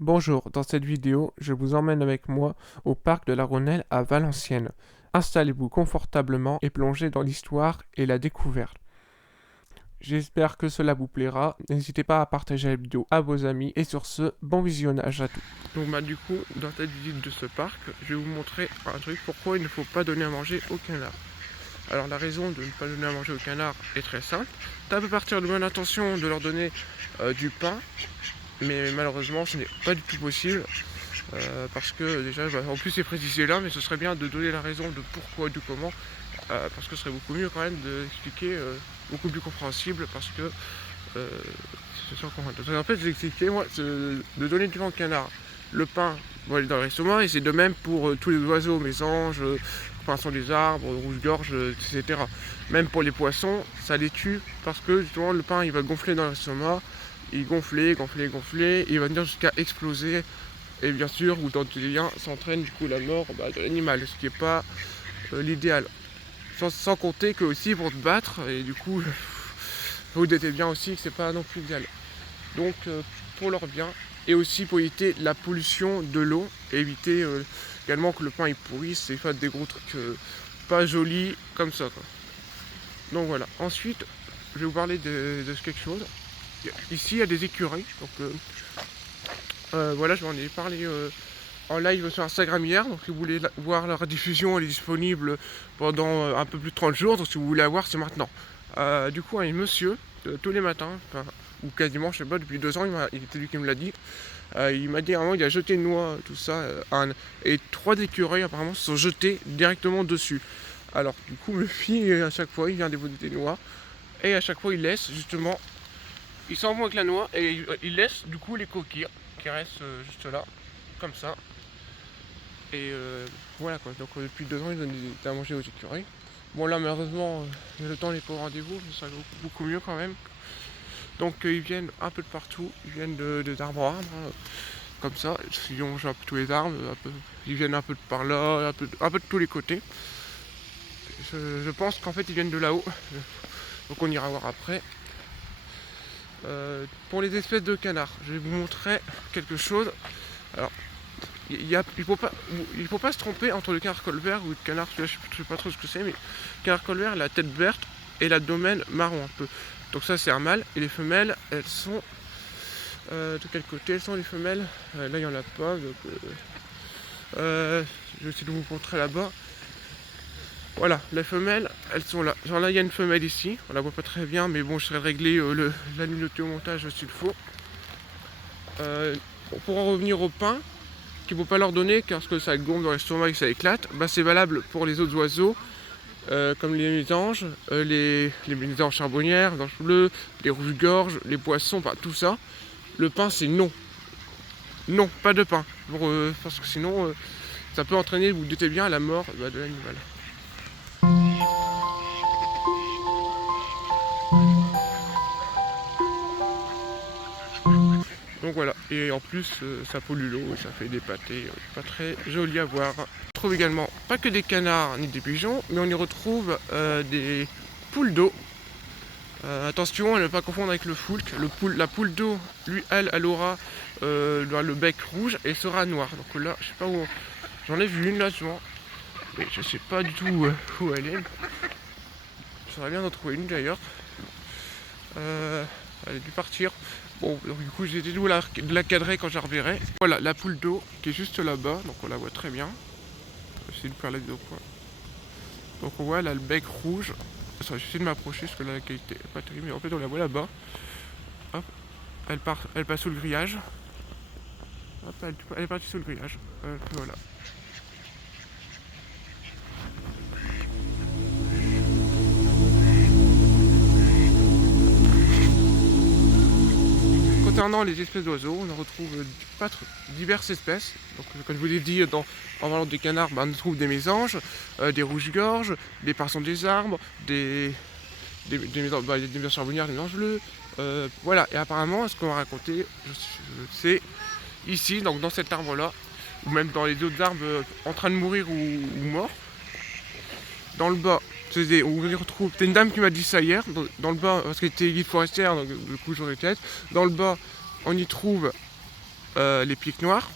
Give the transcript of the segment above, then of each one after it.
Bonjour, dans cette vidéo, je vous emmène avec moi au parc de la Rhônelle à Valenciennes. Installez-vous confortablement et plongez dans l'histoire et la découverte. J'espère que cela vous plaira. N'hésitez pas à partager la vidéo à vos amis et sur ce, bon visionnage à tous. Donc du coup, dans cette visite de ce parc, je vais vous montrer un truc pourquoi il ne faut pas donner à manger au canard. Alors la raison de ne pas donner à manger au canard est très simple. Ça peut partir de bonne intention de leur donner du pain, mais malheureusement ce n'est pas du tout possible. Parce que déjà, en plus c'est précisé là, mais ce serait bien de donner la raison de pourquoi, du comment, parce que ce serait beaucoup mieux quand même d'expliquer, beaucoup plus compréhensible, parce que c'est sûr en fait j'ai expliqué moi de donner du pain au canard. Le pain va aller dans l'estomac et c'est de même pour tous les oiseaux, mésanges, pinsons des arbres, rouge-gorge, etc. Même pour les poissons, ça les tue parce que justement le pain il va gonfler dans l'estomac, il gonfler, il va venir jusqu'à exploser. Et bien sûr, ou dans tous les liens, s'entraîne du coup la mort de l'animal, ce qui n'est pas l'idéal. Sans compter que aussi pour se battre, et du coup, vous doutez bien aussi que c'est pas non plus idéal. Donc pour leur bien, et aussi pour éviter la pollution de l'eau, et éviter également que le pain il pourrisse et fasse des gros trucs pas jolis comme ça, quoi. Donc voilà. Ensuite, je vais vous parler de quelque chose. Ici, il y a des écureuils. Donc voilà, je m'en ai parlé en live sur Instagram hier. Donc si vous voulez voir la rediffusion, elle est disponible pendant un peu plus de 30 jours. Donc si vous voulez la voir, c'est maintenant. Du coup, un monsieur, tous les matins, ou quasiment, je sais pas, depuis 2 ans, il était lui qui me l'a dit. Il m'a dit à un moment, il a jeté une noix, tout ça, et 3 écureuils apparemment se sont jetés directement dessus. Alors du coup, le fils, à chaque fois, il vient déposer des noix, et à chaque fois, il laisse justement, il s'envoie avec la noix, et il laisse du coup les coquilles qui restent juste là, comme ça. Et voilà quoi, donc depuis 2 ans ils donnent à manger aux écureuils. Bon là malheureusement le temps n'est pas au rendez-vous, mais ça va beaucoup mieux quand même. Donc ils viennent un peu de partout, ils viennent d'arbre à arbre, hein, comme ça, ils mangent un peu tous les arbres, ils viennent un peu de par là, un peu de tous les côtés. Je pense qu'en fait ils viennent de là-haut, donc on ira voir après. Pour les espèces de canards, je vais vous montrer quelque chose. Alors, il faut pas se tromper entre le canard colvert ou le canard, je sais pas trop ce que c'est, mais le canard colvert, la tête verte et l'abdomen marron un peu. Donc ça c'est un mâle, et les femelles, elles sont de quel côté elles sont les femelles? Là il n'y en a pas, donc je vais essayer de vous montrer là-bas. Voilà, les femelles, elles sont là. Genre là il y a une femelle ici, on la voit pas très bien, mais bon je serais réglé la luminosité au montage s'il faut. Pour en revenir au pain, qu'il ne faut pas leur donner parce que ça gonfle dans l'estomac et que ça éclate, c'est valable pour les autres oiseaux, comme les mésanges, les mésanges charbonnières, les anges bleus, les rouges-gorges, les poissons, tout ça. Le pain c'est non. Non, pas de pain. Parce que sinon ça peut entraîner, vous vous doutez bien, à la mort de l'animal. Donc voilà, et en plus ça pollue l'eau et ça fait des pâtés pas très jolis à voir. On trouve également pas que des canards ni des pigeons, mais on y retrouve des poules d'eau. Attention à ne pas confondre avec le foulque. La poule d'eau, lui, elle aura le bec rouge et sera noire. Donc là, je sais pas où. J'en ai vu une là, souvent. Mais je sais pas du tout où elle est. J'aimerais bien en trouver une d'ailleurs. Elle a dû partir. Bon, donc du coup, j'ai été de la cadrer quand je la reverrai. Voilà, la poule d'eau qui est juste là-bas, donc on la voit très bien. Je vais essayer de faire la vidéo quoi. Donc on voit, elle a le bec rouge. Je vais essayer de m'approcher parce que là, la qualité est pas terrible, mais en fait, on la voit là-bas. Hop, elle passe sous le grillage. Hop, elle est partie sous le grillage. Voilà. Concernant les espèces d'oiseaux, on en retrouve diverses espèces. Donc, comme je vous l'ai dit, en parlant des canards, on trouve des mésanges, des rouges-gorges, des pinsons des arbres, des mésanges charbonnières, des mésanges bleus. Voilà, et apparemment, ce qu'on m'a raconté, c'est ici, donc dans cet arbre-là, ou même dans les autres arbres en train de mourir ou morts. Dans le bas, on y retrouve. C'est une dame qui m'a dit ça hier. Dans le bas, parce qu'elle était guide forestière, donc du coup j'aurais tête. Dans le bas, on y trouve les pics noirs.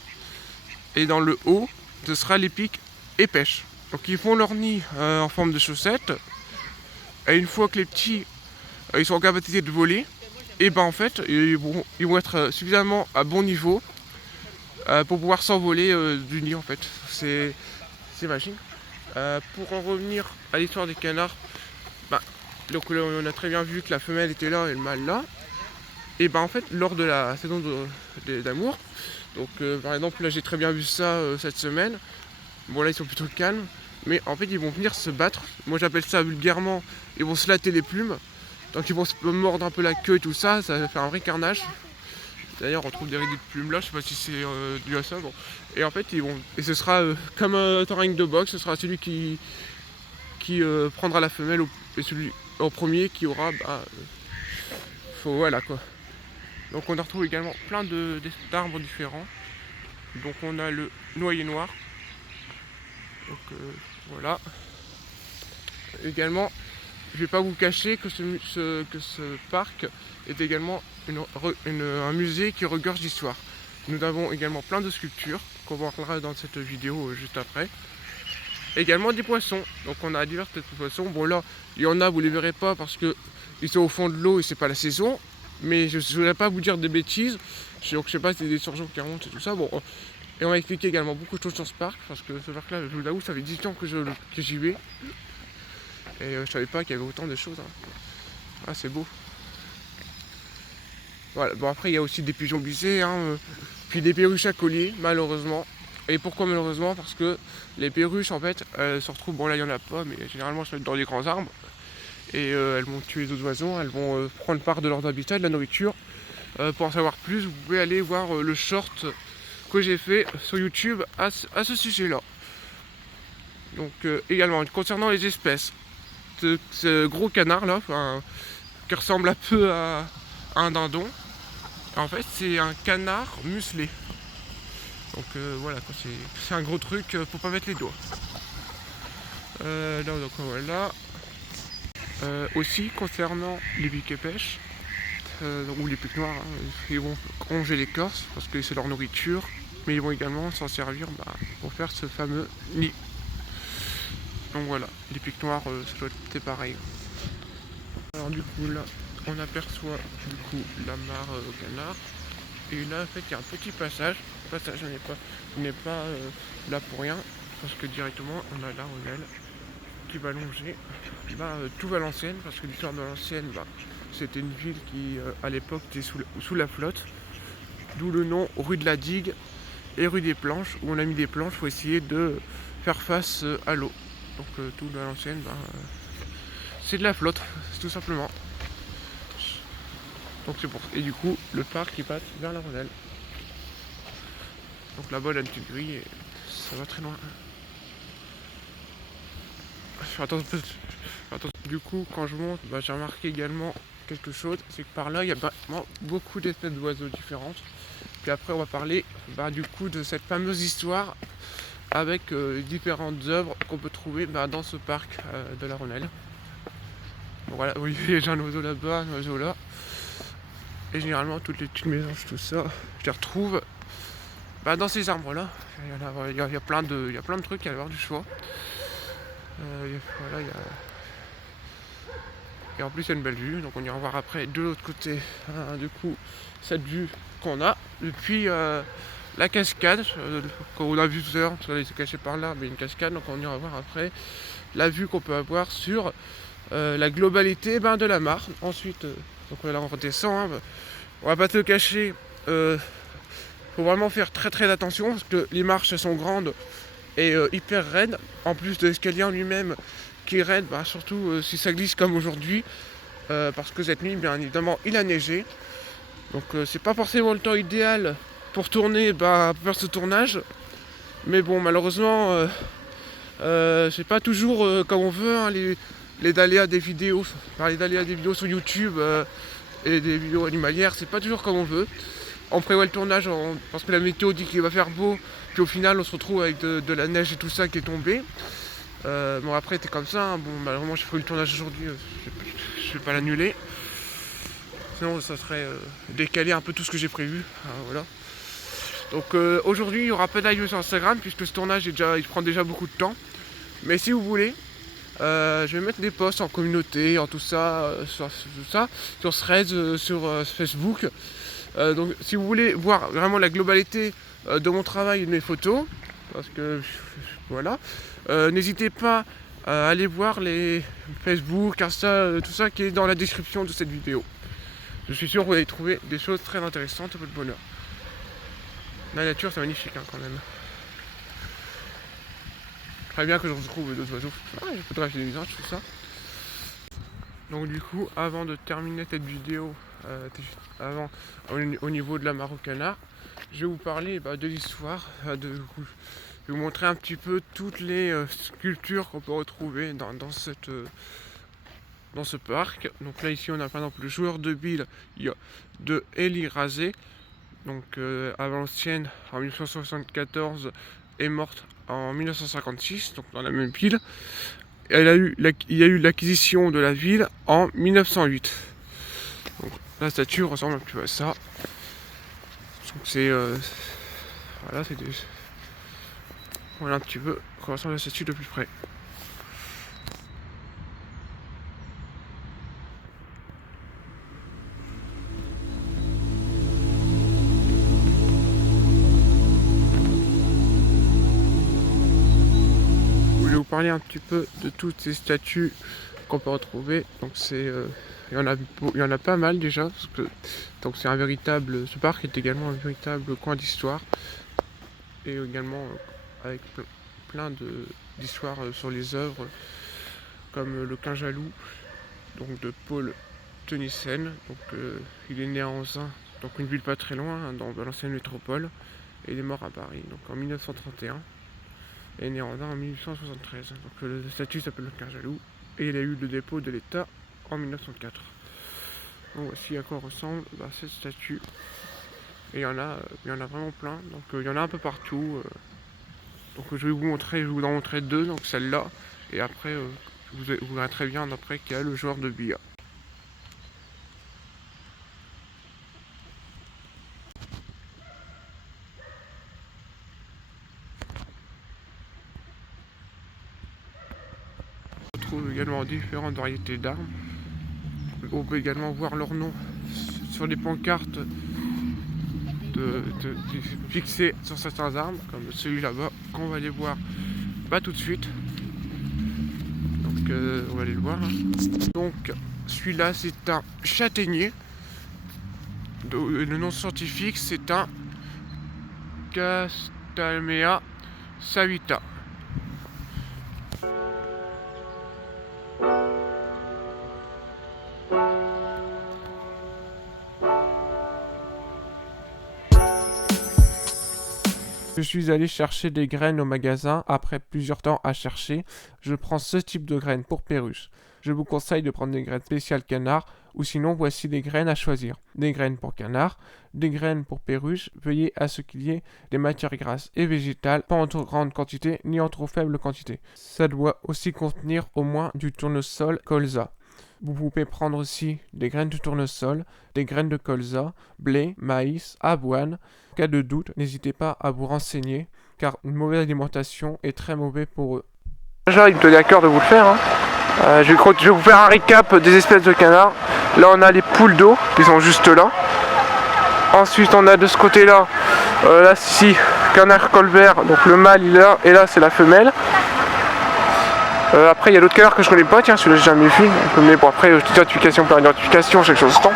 Et dans le haut, ce sera les pics et pêche. Donc ils font leur nid en forme de chaussettes. Et une fois que les petits ils sont en capacité de voler, et ben en fait ils vont être suffisamment à bon niveau pour pouvoir s'envoler du nid en fait. C'est magique. Pour en revenir à l'histoire des canards, donc on a très bien vu que la femelle était là et le mâle là. Et ben en fait lors de la saison d'amour, donc par exemple là j'ai très bien vu ça cette semaine. Bon là ils sont plutôt calmes, mais en fait ils vont venir se battre. Moi j'appelle ça vulgairement, ils vont se latter les plumes. Donc ils vont se mordre un peu la queue et tout ça, ça va faire un vrai carnage. D'ailleurs on trouve des rideaux de plumes là, je sais pas si c'est dû à ça. Bon. Et en fait et ce sera comme un terrain de boxe, ce sera celui qui prendra la femelle et celui en premier qui aura voilà quoi. Donc on retrouve également plein d'arbres différents. Donc on a le noyer noir. Donc voilà. Également, je vais pas vous cacher que ce parc est également un musée qui regorge d'histoire. Nous avons également plein de sculptures qu'on verra dans cette vidéo juste après. Également des poissons. Donc on a divers types de poissons. Bon là, il y en a, vous les verrez pas parce que ils sont au fond de l'eau et c'est pas la saison. Mais je ne voudrais pas vous dire des bêtises. Donc je sais pas si c'est des surgeons qui remontent et tout ça. Bon. Et on va expliquer également beaucoup de choses sur ce parc, parce que ce parc là, je vous avoue, ça fait 10 ans que j'y vais. Et je savais pas qu'il y avait autant de choses. Ah c'est beau. Voilà, bon après il y a aussi des pigeons blissés, puis des perruches à collier, malheureusement. Et pourquoi malheureusement? Parce que les perruches en fait, elles se retrouvent, bon là il y en a pas, mais généralement elles se mettent dans les grands arbres. Et elles vont tuer les autres oiseaux, elles vont prendre part de leur habitat, de la nourriture. Pour en savoir plus, vous pouvez aller voir le short que j'ai fait sur YouTube à ce sujet-là. Donc également, concernant les espèces, ce gros canard là, qui ressemble un peu à un dindon, en fait c'est un canard muselé. Donc voilà, c'est un gros truc, faut pas mettre les doigts. Là, donc voilà. Aussi concernant les pics et pêche, ou les pics noirs, ils vont ronger l'écorce parce que c'est leur nourriture, mais ils vont également s'en servir pour faire ce fameux nid. Donc voilà, les pics noirs, ça doit être pareil. Alors du coup là, on aperçoit du coup la mare au canard, et là en fait il y a un petit passage. Le passage n'est pas là pour rien, parce que directement on a la Rhônelle qui va longer tout Valenciennes, parce que l'histoire de Valenciennes, c'était une ville qui à l'époque était sous la flotte, d'où le nom rue de la Digue et rue des Planches, où on a mis des planches pour essayer de faire face à l'eau. Donc tout Valenciennes, c'est de la flotte, tout simplement. Donc c'est pour ça. Et du coup le parc il passe vers la Rhônelle. Donc là-bas il y a une petite grille et ça va très loin. Attends. Du coup, quand je monte, j'ai remarqué également quelque chose, c'est que par là, il y a vraiment beaucoup d'espèces d'oiseaux différentes. Puis après, on va parler du coup de cette fameuse histoire avec différentes œuvres qu'on peut trouver dans ce parc de la Rhônelle. Bon, voilà, oui, j'ai un oiseau là-bas, un oiseau là. Et généralement, toutes les petites mélanges, tout ça, je les retrouve dans ces arbres-là. Il y a plein de trucs, il y a avoir du choix. Voilà, et en plus il y a une belle vue, donc on ira voir après de l'autre côté du coup cette vue qu'on a depuis la cascade qu'on a vu tout à l'heure, parce qu'elle est cachée par là, mais une cascade, donc on ira voir après la vue qu'on peut avoir sur la globalité de la mare. Ensuite donc là on redescend, on va pas te le cacher, faut vraiment faire très très attention parce que les marches sont grandes et hyper raide, en plus de l'escalier en lui-même qui est raide, surtout si ça glisse comme aujourd'hui, parce que cette nuit bien évidemment il a neigé, donc c'est pas forcément le temps idéal pour tourner, pour faire ce tournage, mais bon malheureusement c'est pas toujours comme on veut, les aléas des vidéos, sur YouTube et des vidéos animalières, c'est pas toujours comme on veut. On prévoit le tournage parce que la météo dit qu'il va faire beau, puis au final on se retrouve avec de la neige et tout ça qui est tombé. Bon après c'est comme ça, bon malheureusement j'ai fait le tournage aujourd'hui, je vais pas l'annuler. Sinon ça serait décaler un peu tout ce que j'ai prévu, voilà. Donc aujourd'hui il n'y aura pas de live sur Instagram puisque ce tournage il prend déjà beaucoup de temps. Mais si vous voulez, je vais mettre des posts en communauté, en tout ça, sur Threads, sur Facebook. Donc si vous voulez voir vraiment la globalité de mon travail et de mes photos, parce que voilà, n'hésitez pas à aller voir les Facebook, Insta, tout ça qui est dans la description de cette vidéo. Je suis sûr que vous allez trouver des choses très intéressantes pour votre bonheur. La nature c'est magnifique quand même. Très bien que je retrouve d'autres oiseaux. Ah, j'ai photographié des visages, tout ça. Donc du coup, avant de terminer cette vidéo, au niveau de la mare au canard, je vais vous parler de l'histoire, je vais vous montrer un petit peu toutes les sculptures qu'on peut retrouver dans ce parc. Donc là ici on a par exemple le joueur de billes de Elie Razé, donc à Valenciennes en 1974 est morte en 1956, donc dans la même ville. Il y a eu l'acquisition de la ville en 1908. Donc, la statue ressemble un petit peu à ça. Donc c'est voilà, voilà un petit peu comment ressemble la statue de plus près. Je vais vous parler un petit peu de toutes ces statues qu'on peut retrouver. Donc il y en a pas mal déjà, parce que donc ce parc est également un véritable coin d'histoire et également avec plein d'histoires sur les œuvres comme le Quinjalou, donc de Paul Tenissen. Donc il est né à Anzin, donc une ville pas très loin, dans l'ancienne métropole, et il est mort à Paris donc en 1931 et né à Anzin en 1873. Donc le statut s'appelle le Quinjalou et il a eu le dépôt de l'État en 1904. Donc voici à quoi ressemble cette statue. Et il y en a vraiment plein, donc il y en a un peu partout. Donc je vais vous en montrer deux, donc celle-là, et après vous verrez très bien après qu'il y a le joueur de billard. On trouve également différentes variétés d'armes. On peut également voir leur nom sur les pancartes fixées sur certains arbres, comme celui là-bas, qu'on va aller voir tout de suite. Donc on va aller le voir. Donc celui-là c'est un châtaignier. Le nom scientifique c'est un Castalmea savita. Je suis allé chercher des graines au magasin. Après plusieurs temps à chercher, je prends ce type de graines pour perruche. Je vous conseille de prendre des graines spéciales canard, ou sinon voici des graines à choisir. Des graines pour canard, des graines pour perruche. Veillez à ce qu'il y ait des matières grasses et végétales, pas en trop grande quantité ni en trop faible quantité. Ça doit aussi contenir au moins du tournesol colza. Vous pouvez prendre aussi des graines de tournesol, des graines de colza, blé, maïs, avoine. En cas de doute, n'hésitez pas à vous renseigner, car une mauvaise alimentation est très mauvaise pour eux. Déjà, il me tenait à cœur de vous le faire. Je vais vous faire un récap des espèces de canards. Là, on a les poules d'eau qui sont juste là. Ensuite, on a de ce côté-là, là, ici, canard colvert. Donc le mâle, il est là, et là, c'est la femelle. Après il y a d'autres canards que je connais pas, tiens celui-là j'ai jamais vu, bon après identification par identification, chaque chose de temps.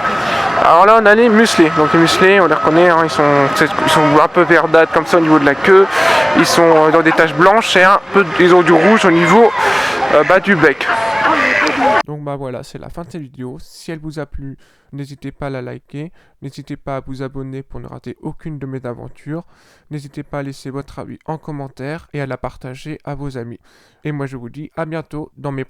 Alors là on a les musclés, donc les musclés on les reconnaît, ils sont un peu verdâtres comme ça au niveau de la queue, ils sont dans des taches blanches et ils ont du rouge au niveau du bec. Donc voilà, c'est la fin de cette vidéo. Si elle vous a plu, n'hésitez pas à la liker, n'hésitez pas à vous abonner pour ne rater aucune de mes aventures, n'hésitez pas à laisser votre avis en commentaire et à la partager à vos amis. Et moi je vous dis à bientôt dans mes